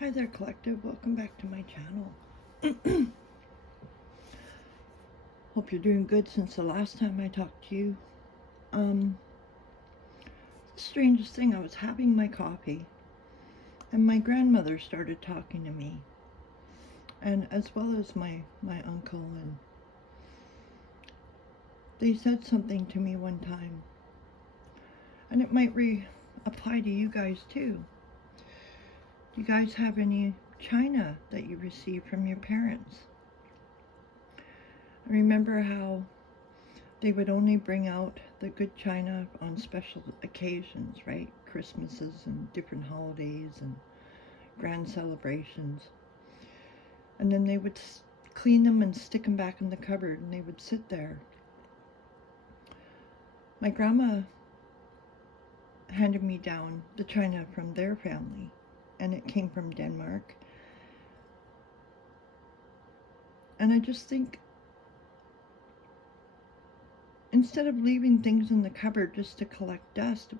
Hi there, Collective. Welcome back to my channel. Hope you're doing good since the last time I talked to you. Um, Strangest thing, I was having my coffee, and my grandmother started talking to me, and as well as my uncle, and they said something to me one time, and it might apply to you guys too. Do you guys have any china that you received from your parents? I remember how they would only bring out the good china on special occasions, right? Christmases and different holidays and grand celebrations. And then they would clean them and stick them back in the cupboard, and they would sit there. My grandma handed me down the china from their family, and it came from Denmark. And I just think, instead of leaving things in the cupboard just to collect dust,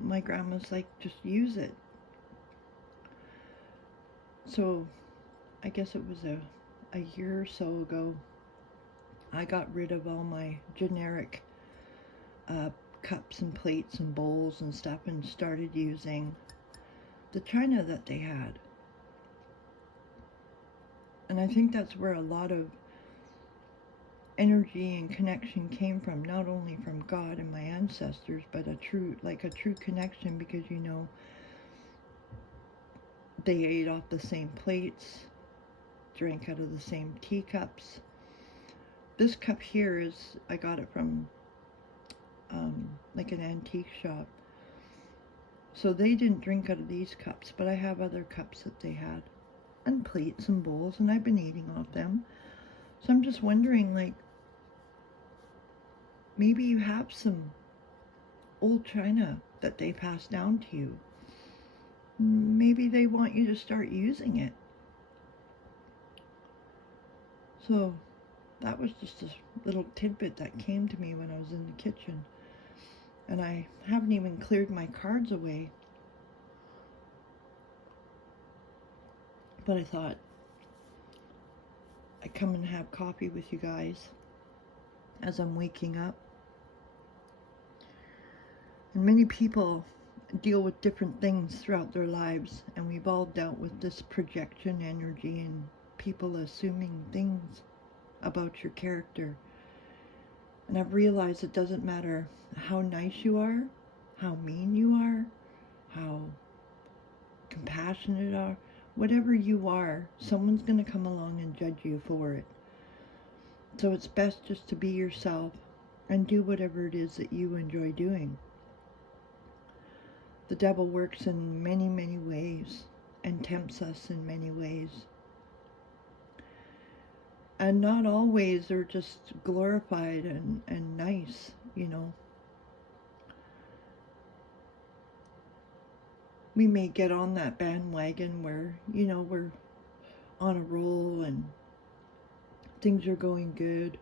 my grandma's like, just use it. So I guess it was a year or so ago, I got rid of all my generic cups and plates and bowls and stuff and started using the china that they had. And I think that's where a lot of energy and connection came from, not only from God and my ancestors, but a true connection, because they ate off the same plates, drank out of the same teacups. This cup here I got it from like an antique shop. So they didn't drink out of these cups, but I have other cups that they had, and plates and bowls, and I've been eating off them. So I'm just wondering, like, maybe you have some old china that they passed down to you. Maybe they want you to start using it. So that was just a little tidbit that came to me when I was in the kitchen. And I haven't even cleared my cards away. But I thought I'd come and have coffee with you guys as I'm waking up. And many people deal with different things throughout their lives, and we've all dealt with this projection energy and people assuming things about your character. And I've realized it doesn't matter how nice you are, how mean you are, how compassionate you are, whatever you are, someone's going to come along and judge you for it. So it's best just to be yourself and do whatever it is that you enjoy doing. The devil works in many, many ways and tempts us in many ways. And not always are just glorified and nice, you know. We may get on that bandwagon where, you know, we're on a roll and things are going good.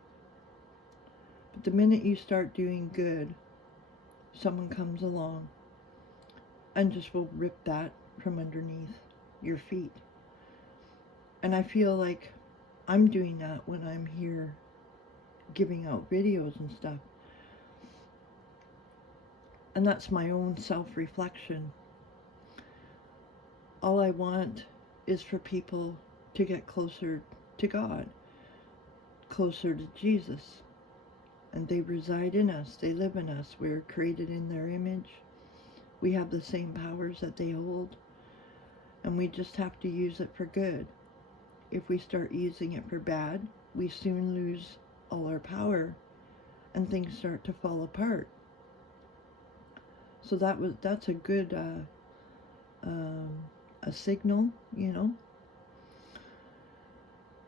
But the minute you start doing good, someone comes along and just will rip that from underneath your feet. And I feel like I'm doing that when I'm here giving out videos and stuff. And that's my own self-reflection. All I want is for people to get closer to God, closer to Jesus. And they reside in us, they live in us, we're created in their image. We have the same powers that they hold, and we just have to use it for good. If we start using it for bad, we soon lose all our power and things start to fall apart. So that's a good a signal, you know.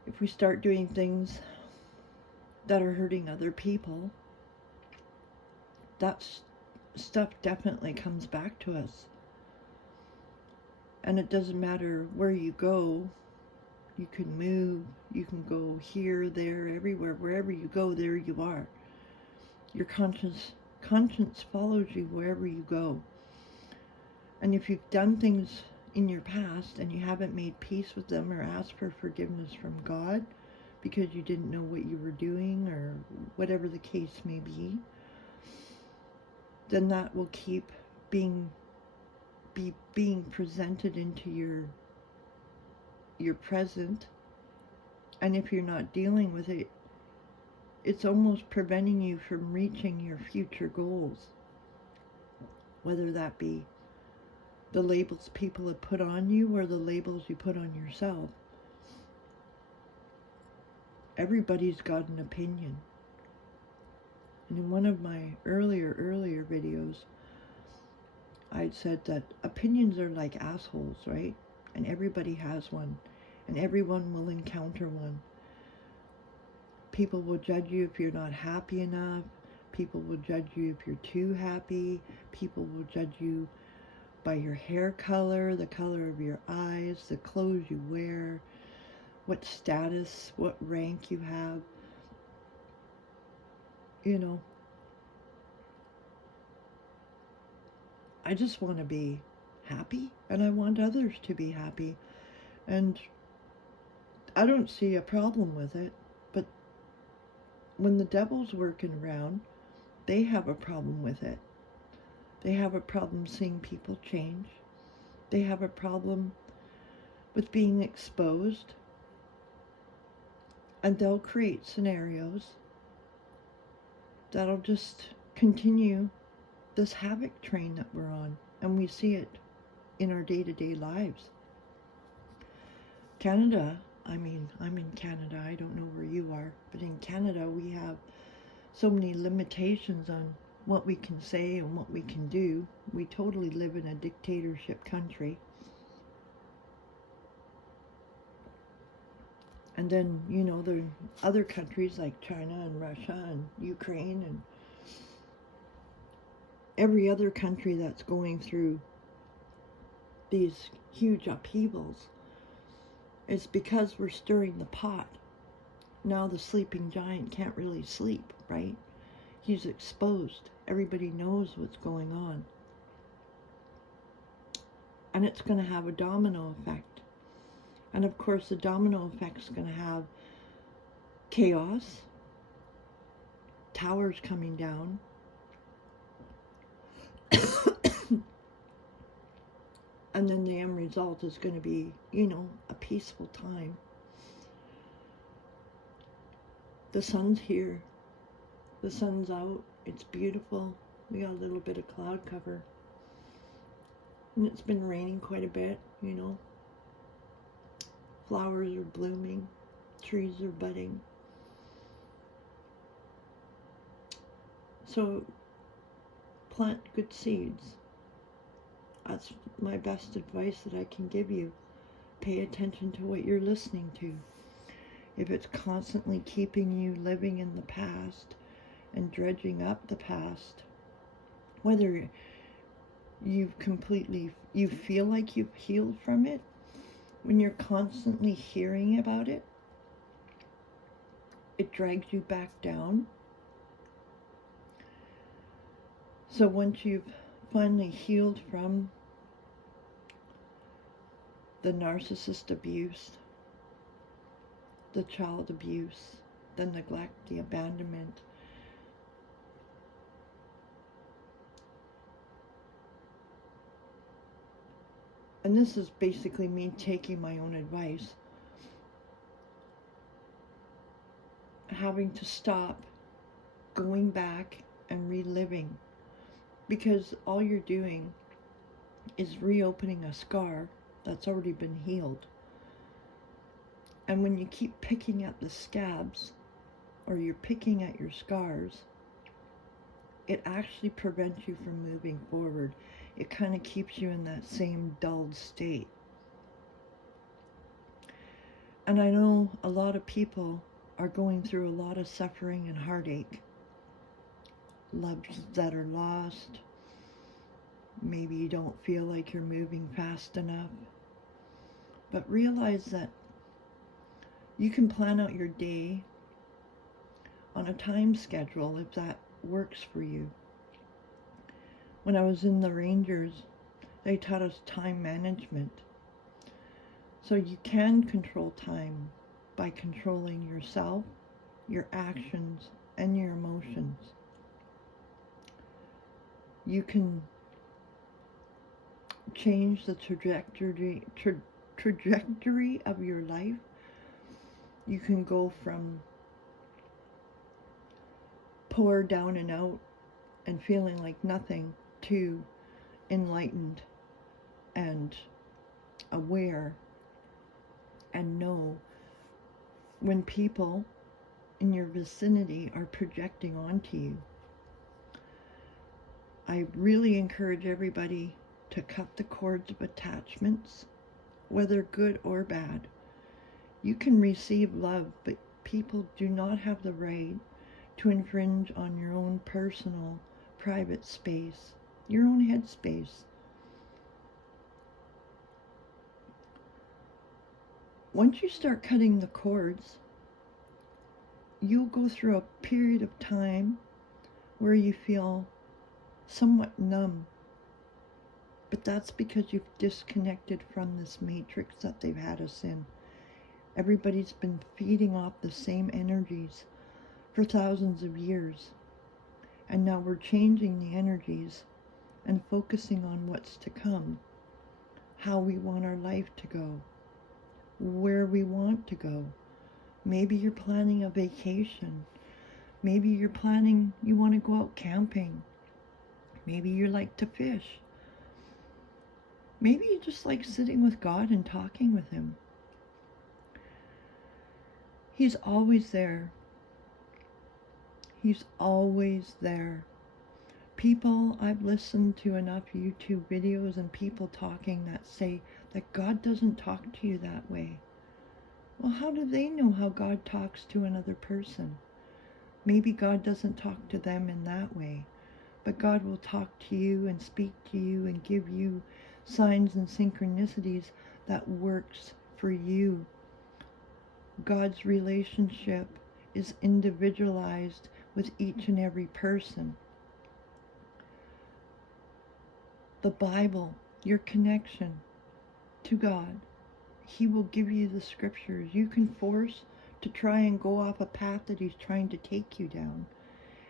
If we start doing things that are hurting other people, that stuff definitely comes back to us. And it doesn't matter where you go. You can move, you can go here, there, everywhere. Wherever you go, there you are. Your conscience follows you wherever you go. And if you've done things in your past and you haven't made peace with them or asked for forgiveness from God because you didn't know what you were doing or whatever the case may be, then that will keep being presented into your present. And if you're not dealing with it, it's almost preventing you from reaching your future goals, whether that be the labels people have put on you or the labels you put on yourself. Everybody's got an opinion. And in one of my earlier videos, I'd said that opinions are like assholes, right? And everybody has one, and everyone will encounter one. People will judge you if you're not happy enough. People will judge you if you're too happy. People will judge you by your hair color, the color of your eyes, the clothes you wear, what status, what rank you have. You know, I just want to be happy, and I want others to be happy. And I don't see a problem with it, but when the devil's working around, they have a problem with it. They have a problem seeing people change. They have a problem with being exposed. And they'll create scenarios that'll just continue this havoc train that we're on. And we see it in our day-to-day lives. Canada, I'm in Canada, I don't know where you are, but in Canada we have so many limitations on what we can say and what we can do. We totally live in a dictatorship country. And then, you know, there are other countries like China and Russia and Ukraine and every other country that's going through these huge upheavals. It's because we're stirring the pot. Now the sleeping giant can't really sleep, right? He's exposed. Everybody knows what's going on. And it's going to have a domino effect. And of course, the domino effect is going to have chaos, towers coming down, and then the end result is going to be, you know, a peaceful time. The sun's here. The sun's out. It's beautiful. We got a little bit of cloud cover. And it's been raining quite a bit, you know. Flowers are blooming. Trees are budding. So, plant good seeds. That's my best advice that I can give you. Pay attention to what you're listening to. If it's constantly keeping you living in the past and dredging up the past, whether you feel like you've healed from it, when you're constantly hearing about it, it drags you back down. So once you've finally healed from the narcissist abuse, the child abuse, the neglect, the abandonment, and this is basically me taking my own advice, having to stop going back and reliving, because all you're doing is reopening a scar that's already been healed. And when you keep picking at the scabs, or you're picking at your scars, it actually prevents you from moving forward. It kind of keeps you in that same dulled state. And I know a lot of people are going through a lot of suffering and heartache. Loves that are lost. Maybe you don't feel like you're moving fast enough. But realize that you can plan out your day on a time schedule if that works for you. When I was in the Rangers, They taught us time management. So you can control time by controlling yourself, your actions, and your emotions. You can change the trajectory of your life. You can go from poor, down and out, and feeling like nothing to enlightened and aware, and know when people in your vicinity are projecting onto you. I really encourage everybody to cut the cords of attachments, whether good or bad. You can receive love, but people do not have the right to infringe on your own personal, private space, your own head space. Once you start cutting the cords, you'll go through a period of time where you feel somewhat numb. But that's because you've disconnected from this matrix that they've had us in. Everybody's been feeding off the same energies for thousands of years. And now we're changing the energies and focusing on what's to come, how we want our life to go, where we want to go. Maybe you're planning a vacation. Maybe you're planning you want to go out camping. Maybe you like to fish. Maybe you just like sitting with God and talking with Him. He's always there. He's always there. People, I've listened to enough YouTube videos and people talking that say that God doesn't talk to you that way. Well, how do they know how God talks to another person? Maybe God doesn't talk to them in that way, but God will talk to you and speak to you and give you signs and synchronicities that works for you. God's relationship is individualized with each and every person. The Bible, your connection to God, He will give you the scriptures. You can force to try and go off a path that He's trying to take you down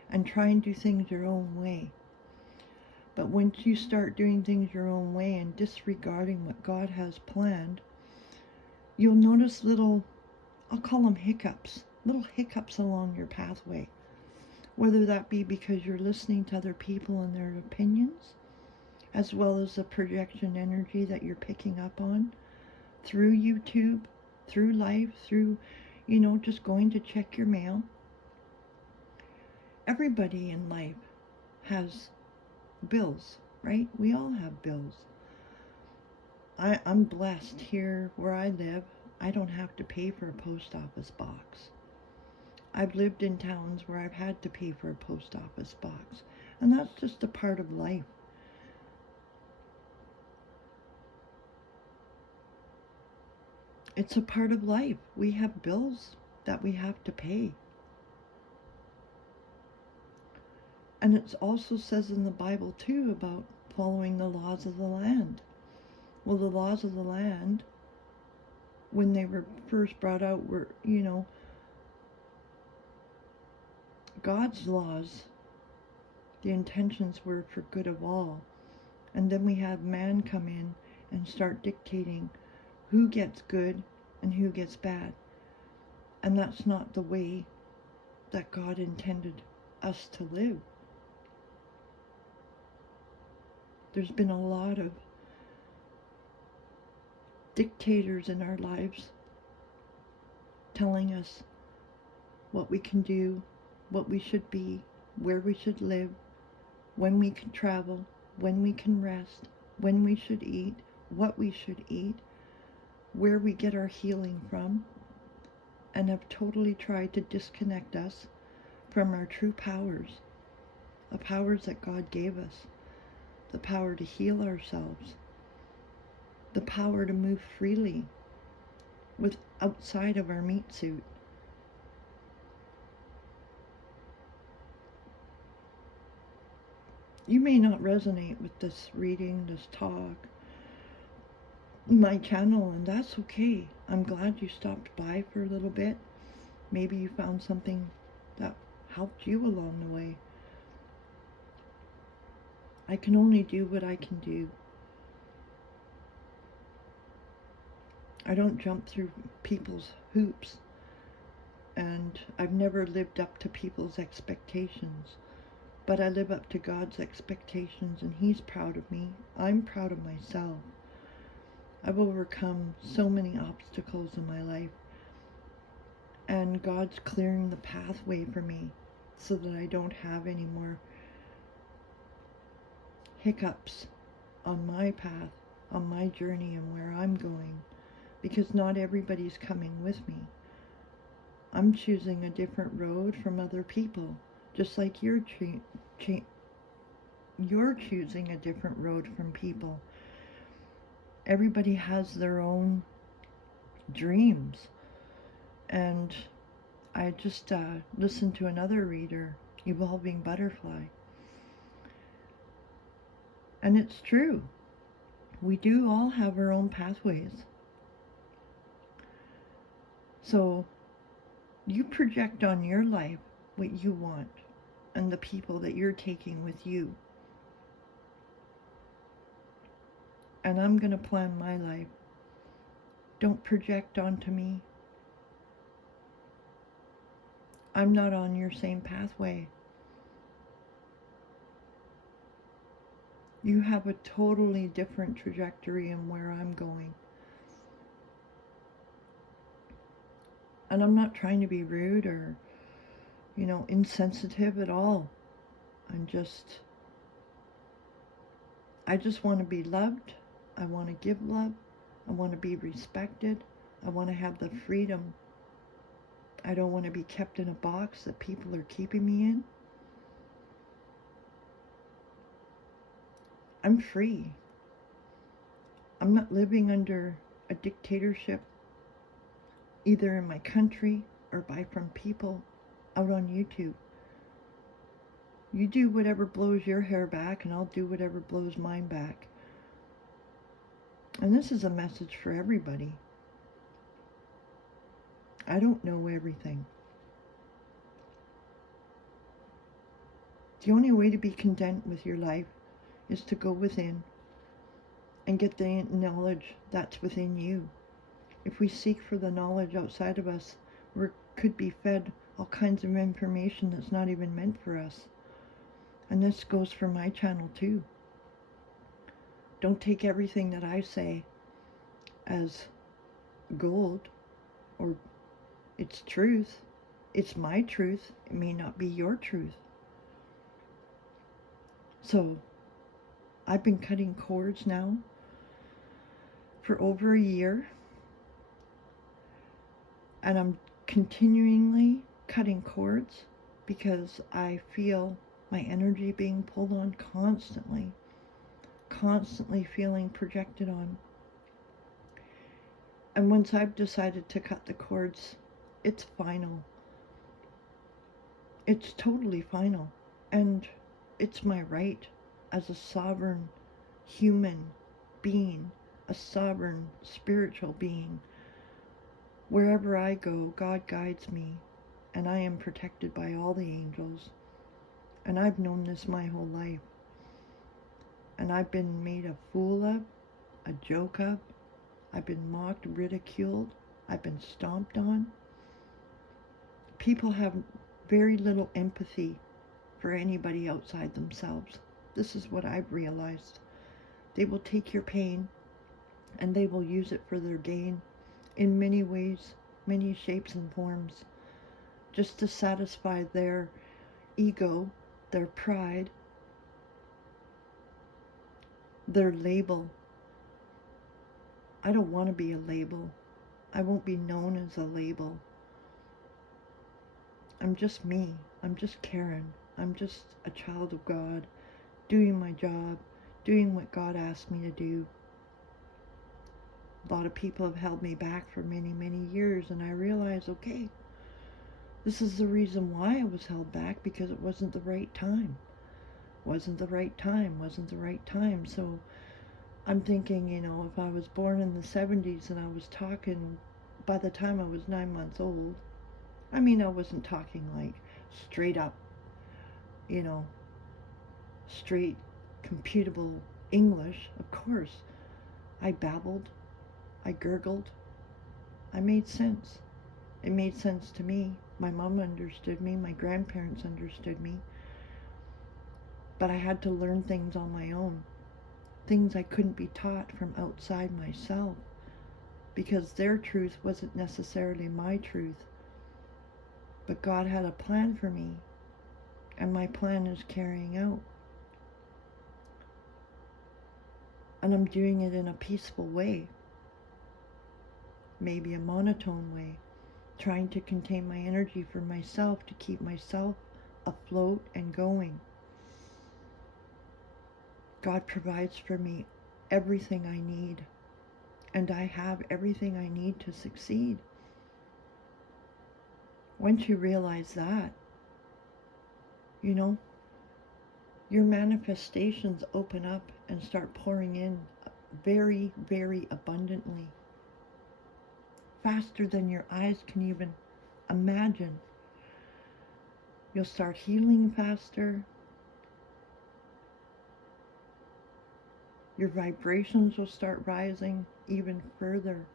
and try and do things your own way. But once you start doing things your own way and disregarding what God has planned, you'll notice little, I'll call them hiccups, little hiccups along your pathway. Whether that be because you're listening to other people and their opinions, as well as the projection energy that you're picking up on through YouTube, through life, through, just going to check your mail. Everybody in life has bills, right? We all have bills. I'm blessed here where I live. I don't have to pay for a post office box. I've lived in towns where I've had to pay for a post office box, and that's just a part of life. It's a part of life. We have bills that we have to pay. And it also says in the Bible too about following the laws of the land. Well, the laws of the land, when they were first brought out, were, God's laws. The intentions were for good of all. And then we have man come in and start dictating who gets good and who gets bad. And that's not the way that God intended us to live. There's been a lot of dictators in our lives telling us what we can do, what we should be, where we should live, when we can travel, when we can rest, when we should eat, what we should eat, where we get our healing from, and have totally tried to disconnect us from our true powers, the powers that God gave us, the power to heal ourselves, the power to move freely with outside of our meat suit. You may not resonate with this reading, this talk, my channel, and that's okay. I'm glad you stopped by for a little bit. Maybe you found something that helped you along the way. I can only do what I can do. I don't jump through people's hoops, and I've never lived up to people's expectations. But I live up to God's expectations, and He's proud of me. I'm proud of myself. I've overcome so many obstacles in my life, and God's clearing the pathway for me so that I don't have any more hiccups on my path, on my journey, and where I'm going, because not everybody's coming with me. I'm choosing a different road from other people, just like you're choosing a different road from people. Everybody has their own dreams. And I just listened to another reader, Evolving Butterfly. And it's true. We do all have our own pathways. So you project on your life what you want and the people that you're taking with you. And I'm going to plan my life. Don't project onto me. I'm not on your same pathway. You have a totally different trajectory in where I'm going. And I'm not trying to be rude or, insensitive at all. I just want to be loved. I want to give love. I want to be respected. I want to have the freedom. I don't want to be kept in a box that people are keeping me in. I'm free. I'm not living under a dictatorship, either in my country or from people out on YouTube. You do whatever blows your hair back, and I'll do whatever blows mine back. And this is a message for everybody. I don't know everything. The only way to be content with your life is to go within and get the knowledge that's within you. If we seek for the knowledge outside of us, we could be fed all kinds of information that's not even meant for us. And this goes for my channel too. Don't take everything that I say as gold or it's truth. It's my truth. It may not be your truth. So, I've been cutting cords now for over a year. And I'm continually cutting cords because I feel my energy being pulled on constantly feeling projected on. And once I've decided to cut the cords, it's final. It's totally final. And it's my right as a sovereign human being, a sovereign spiritual being. Wherever I go, God guides me, and I am protected by all the angels. And I've known this my whole life. And I've been made a fool of, a joke of. I've been mocked, ridiculed. I've been stomped on. People have very little empathy for anybody outside themselves. This is what I've realized. They will take your pain and they will use it for their gain in many ways, many shapes and forms, just to satisfy their ego, their pride, their label. I don't want to be a label. I won't be known as a label. I'm just me. I'm just Karen. I'm just a child of God, doing my job, doing what God asked me to do. A lot of people have held me back for many, many years, and I realized, okay, this is the reason why I was held back, because it wasn't the right time. Wasn't the right time, wasn't the right time. So I'm thinking, if I was born in the 70s and I was talking by the time I was 9 months old, I mean, I wasn't talking like straight up, you know, straight computable English. Of course, I babbled, I gurgled, I made sense. It made sense to me. My mom understood me, my grandparents understood me. But I had to learn things on my own. Things I couldn't be taught from outside myself, because their truth wasn't necessarily my truth. But God had a plan for me, and my plan is carrying out. And I'm doing it in a peaceful way, maybe a monotone way, trying to contain my energy for myself to keep myself afloat and going. God provides for me everything I need, and I have everything I need to succeed. Once you realize that, your manifestations open up and start pouring in very, very abundantly, faster than your eyes can even imagine. You'll start healing faster. Your vibrations will start rising even further.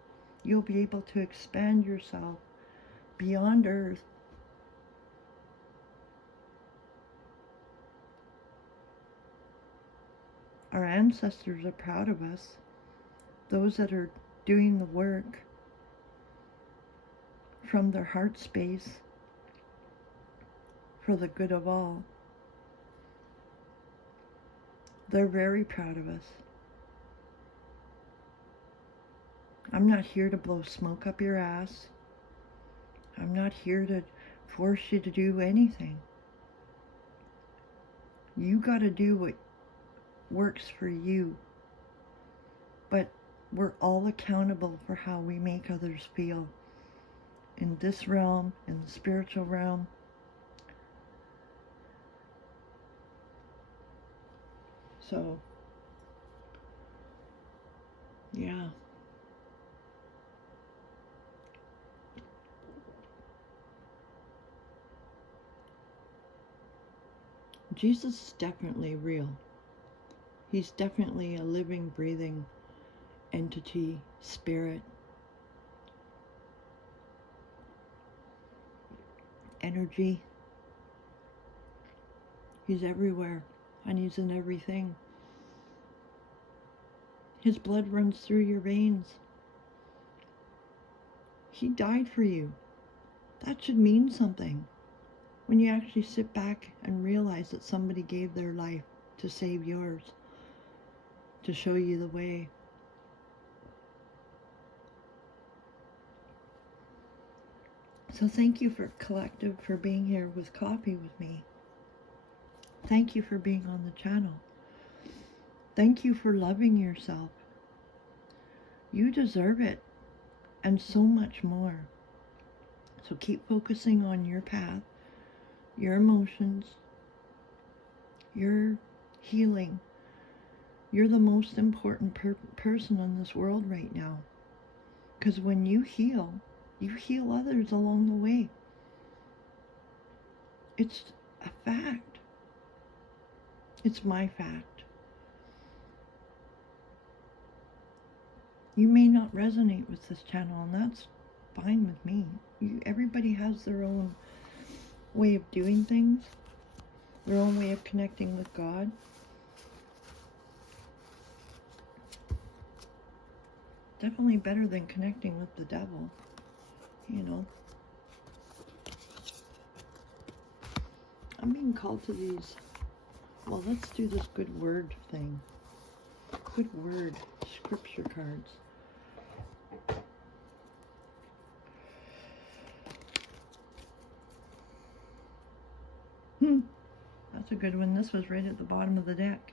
You'll be able to expand yourself beyond Earth. Our ancestors are proud of us, those that are doing the work from their heart space for the good of all. They're very proud of us. I'm not here to blow smoke up your ass. I'm not here to force you to do anything. You gotta do what works for you. But we're all accountable for how we make others feel in this realm, in the spiritual realm. So, yeah. Jesus is definitely real. He's definitely a living, breathing entity, spirit, energy. He's everywhere, and he's in everything. His blood runs through your veins. He died for you. That should mean something. When you actually sit back and realize that somebody gave their life to save yours, to show you the way. So thank you for Collective for being here with coffee with me. Thank you for being on the channel. Thank you for loving yourself. You deserve it, and so much more. So keep focusing on your path, your emotions, your healing. You're the most important person in this world right now. Because when you heal others along the way. It's a fact. It's my fact. You may not resonate with this channel, and that's fine with me. Everybody has their own way of doing things, their own way of connecting with God. Definitely better than connecting with the devil, I'm being called to these. Well, let's do this good word thing. Good word. Scripture cards. That's a good one. This was right at the bottom of the deck.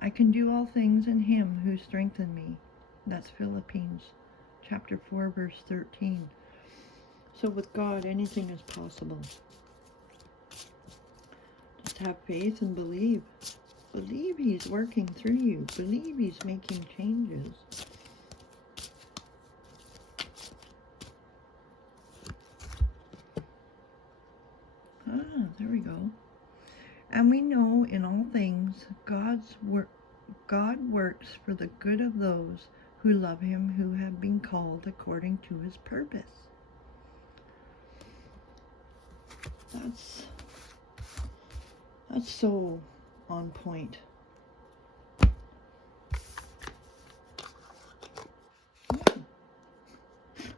I can do all things in him who strengthened me. That's Philippians chapter 4, verse 13. So with God, anything is possible. Just have faith and believe. Believe he's working through you. Believe he's making changes. There we go. And we know in all things God works for the good of those who love him, who have been called according to his purpose. That's so on point.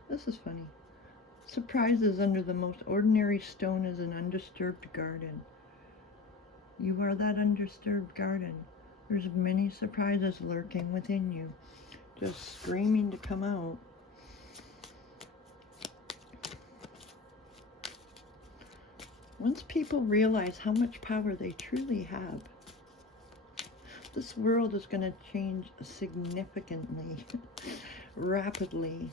This is funny. Surprises under the most ordinary stone is an undisturbed garden. You are that undisturbed garden. There's many surprises lurking within you, just screaming to come out. Once people realize how much power they truly have, this world is going to change significantly, rapidly.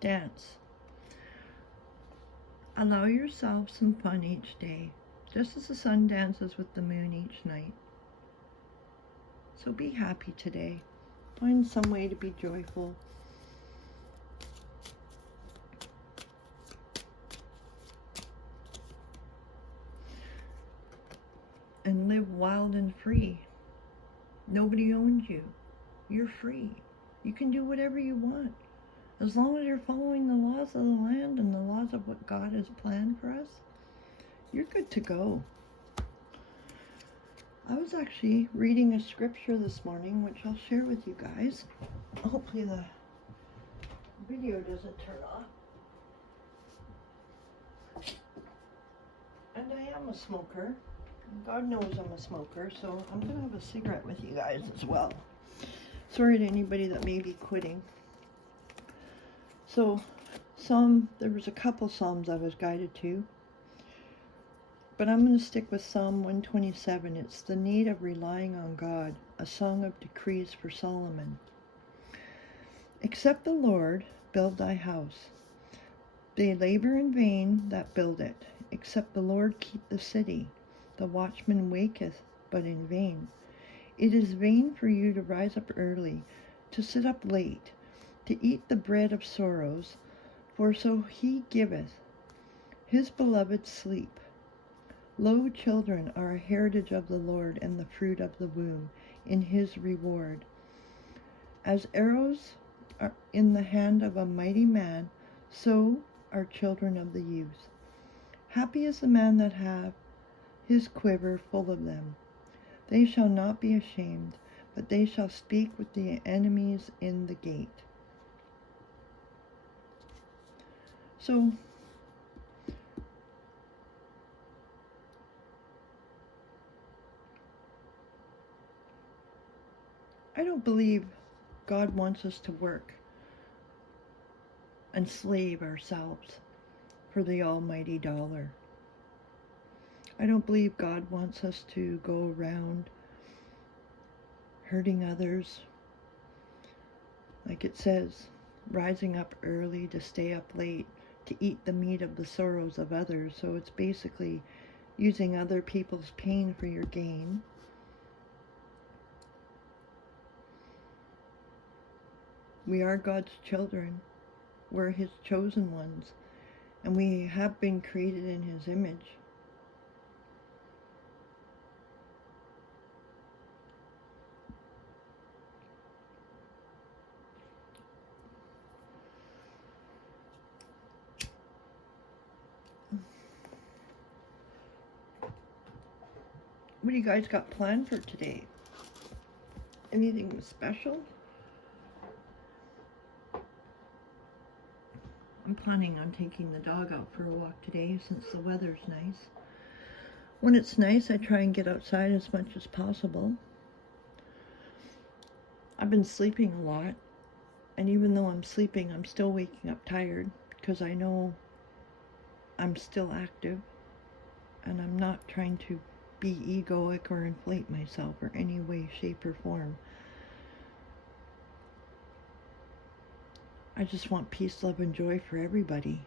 Dance. Allow yourself some fun each day, just as the sun dances with the moon each night. So be happy today. Find some way to be joyful. And live wild and free. Nobody owns you. You're free. You can do whatever you want. As long as you're following the laws of the land and the laws of what God has planned for us, you're good to go. I was actually reading a scripture this morning, which I'll share with you guys. Hopefully the video doesn't turn off. And I am a smoker. God knows I'm a smoker, so I'm going to have a cigarette with you guys as well. Sorry to anybody that may be quitting. So, there was a couple Psalms I was guided to, but I'm going to stick with Psalm 127. It's the need of relying on God, a song of decrees for Solomon. Except the Lord build thy house. They labor in vain that build it. Except the Lord keep the city. The watchman waketh, but in vain. It is vain for you to rise up early, to sit up late, to eat the bread of sorrows, for so he giveth his beloved sleep. Lo, children are a heritage of the Lord, and the fruit of the womb in his reward. As arrows are in the hand of a mighty man, so are children of the youth. Happy is the man that hath his quiver full of them. They shall not be ashamed, but they shall speak with the enemies in the gate. So, I don't believe God wants us to work and slave ourselves for the almighty dollar. I don't believe God wants us to go around hurting others. Like it says, rising up early to stay up late, to eat the meat of the sorrows of others. So it's basically using other people's pain for your gain. We are God's children. We're his chosen ones. And we have been created in his image. What do you guys got planned for today? Anything special? I'm planning on taking the dog out for a walk today since the weather's nice. When it's nice, I try and get outside as much as possible. I've been sleeping a lot, and even though I'm sleeping, I'm still waking up tired because I know I'm still active, and I'm not trying to be egoic or inflate myself or any way, shape, or form. I just want peace, love, and joy for everybody.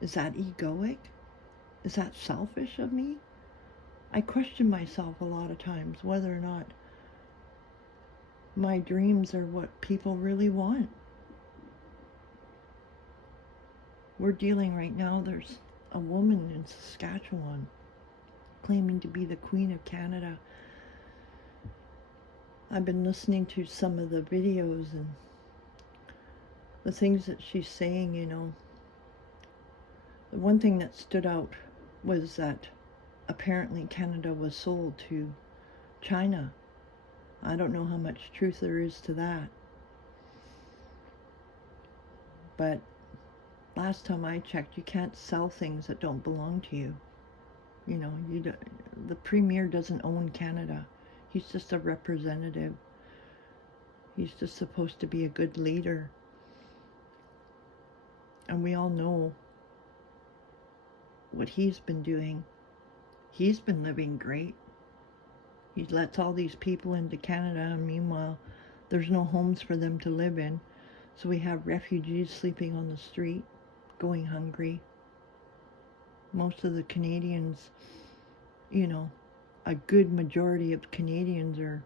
Is that egoic? Is that selfish of me? I question myself a lot of times whether or not my dreams are what people really want. We're dealing right now, there's a woman in Saskatchewan claiming to be the Queen of Canada. I've been listening to some of the videos and the things that she's saying, you know. The one thing that stood out was that apparently Canada was sold to China. I don't know how much truth there is to that. But last time I checked, you can't sell things that don't belong to you. You know, the Premier doesn't own Canada. He's just a representative. He's just supposed to be a good leader. And we all know what he's been doing. He's been living great. He lets all these people into Canada, and meanwhile, there's no homes for them to live in. So we have refugees sleeping on the street, going hungry. Most of the Canadians, you know, a good majority of Canadians are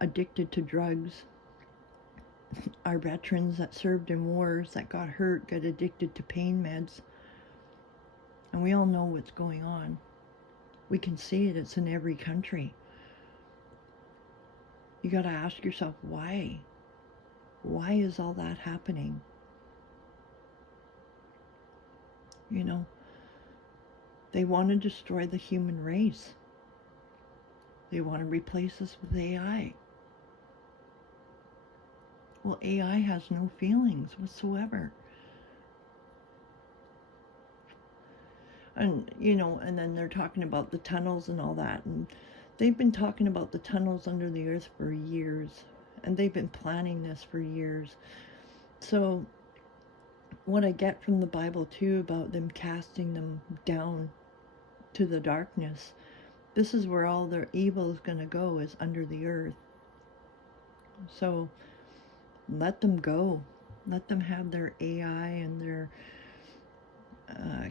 addicted to drugs. Our veterans that served in wars, that got hurt, got addicted to pain meds. And we all know what's going on. We can see it, it's in every country. You gotta ask yourself, why? Why is all that happening? You know, they want to destroy the human race. They want to replace us with AI. Well, AI has no feelings whatsoever. And, you know, and then they're talking about the tunnels and all that. And they've been talking about the tunnels under the earth for years. And they've been planning this for years. So what I get from the Bible too about them casting them down to the darkness, this is where all their evil is going to go, is under the earth. So let them go. Let them have their AI and their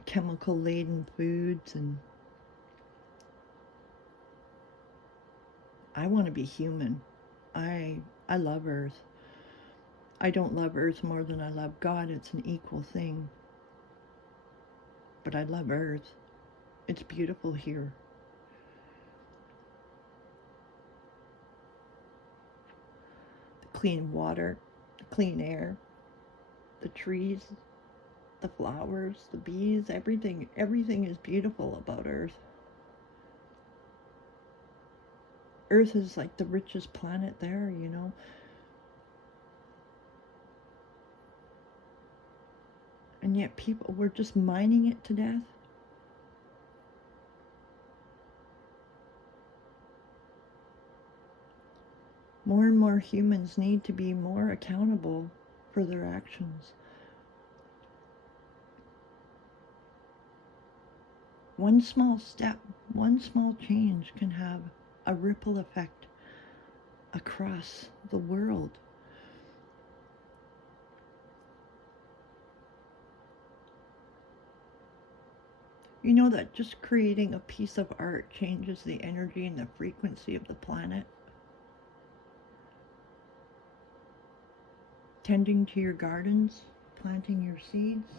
chemical laden foods. And I want to be human. I love Earth. I don't love Earth more than I love God. It's an equal thing. But I love Earth. It's beautiful here. The clean water, the clean air, the trees, the flowers, the bees, everything is beautiful about Earth. Earth is like the richest planet there, you know. And yet people, we're just mining it to death. More and more humans need to be more accountable for their actions. One small step, one small change can have a ripple effect across the world. You know that just creating a piece of art changes the energy and the frequency of the planet? Tending to your gardens, planting your seeds,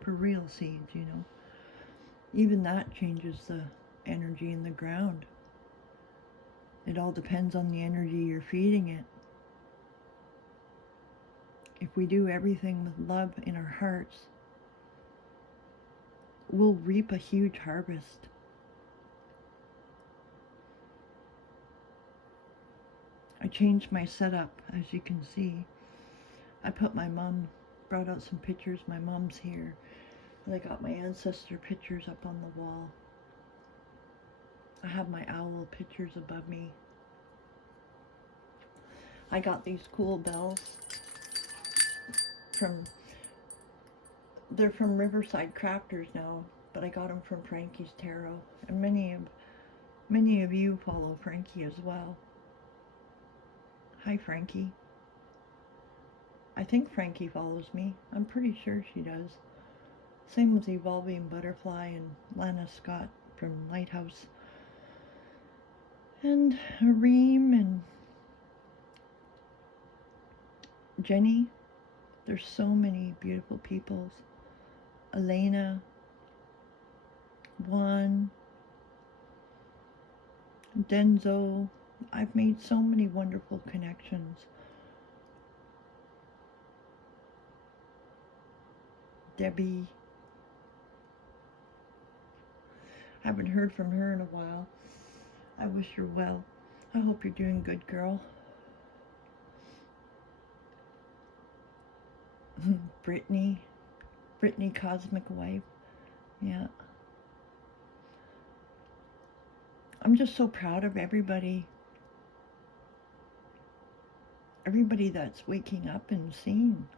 for real seeds, you know. Even that changes the energy in the ground. It all depends on the energy you're feeding it. If we do everything with love in our hearts, we'll reap a huge harvest. I changed my setup, as you can see. I brought out some pictures. My mom's here. And I got my ancestor pictures up on the wall. I have my owl pictures above me. I got these cool bells they're from Riverside Crafters now, but I got them from Frankie's Tarot. And many of you follow Frankie as well. Hi, Frankie. I think Frankie follows me. I'm pretty sure she does. Same with Evolving Butterfly and Lana Scott from Lighthouse. And Reem and Jenny. There's so many beautiful peoples. Elena, Juan, Denzo. I've made so many wonderful connections. Debbie. Haven't heard from her in a while. I wish her well. I hope you're doing good, girl. Brittany Cosmic Wife. Yeah. I'm just so proud of everybody that's waking up and seeing.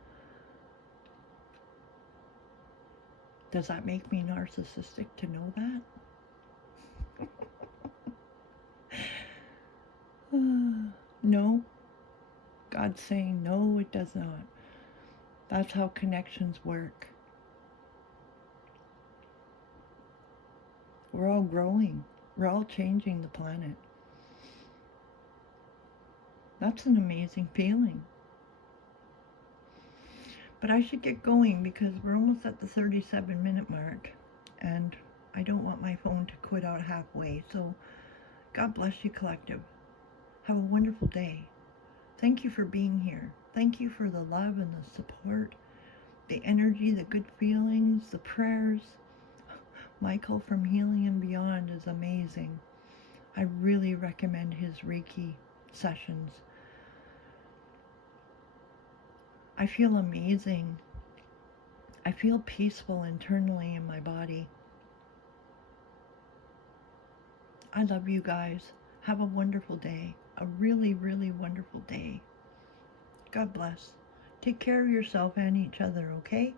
Does that make me narcissistic to know that? No. God's saying no, it does not. That's how connections work. We're all growing. We're all changing the planet. That's an amazing feeling. But I should get going because we're almost at the 37-minute mark and I don't want my phone to quit out halfway. So God bless you, collective. Have a wonderful day. Thank you for being here. Thank you for the love and the support, the energy, the good feelings, the prayers. Michael from Healing and Beyond is amazing. I really recommend his Reiki sessions. I feel amazing. I feel peaceful internally in my body. I love you guys. Have a wonderful day. A really, really wonderful day. God bless. Take care of yourself and each other, okay?